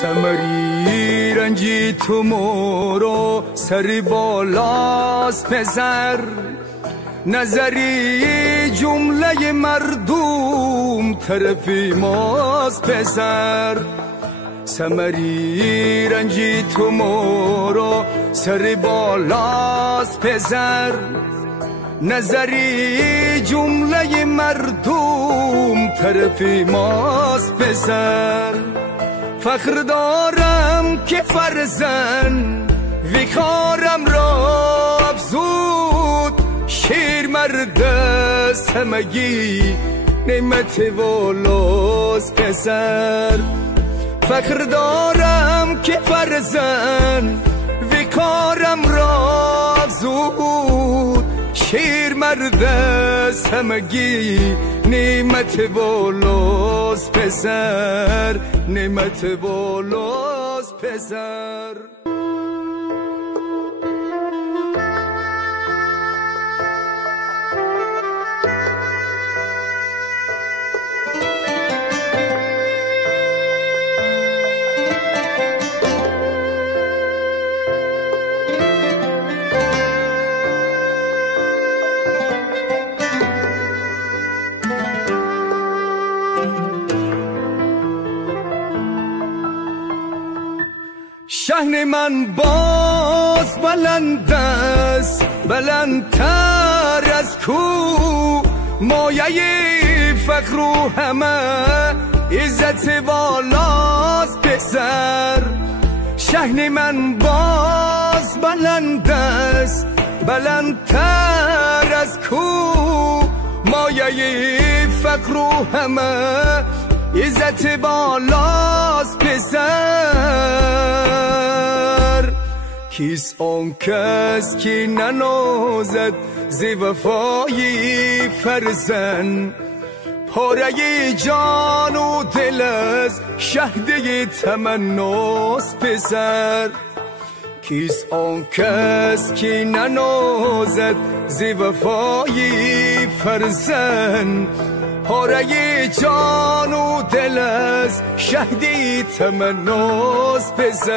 ثمری رنجی تو مورو سری بالاست پسر نظری جمله مردم طرفی ماست پسر ثمری رنجی تو مورو سری بالاست پسر نظری جمله مردم طرفی ماست پسر فخر دارم که فرزن ویکارم را افزود شیر مرد همگی نعمت والاست پسر فخر دارم که فرزن ویکارم را افزود شیر مرد همگی نعمت والاست پسر نعمت والاست پسر شهن من باز بلند است بلندتر از کو مایه فخر و همه عزت والاست پسر شهن من باز بلند است بلندتر از کو مایه فخر و همه عزت بالاست پسر کیست آن کس که ننازد ز وفای فرزند پاره جان و دل از شهده تمناست پسر کیست آن کس که ننازد ز وفای فرزند پاره جان و دل از شهده تمناست پسر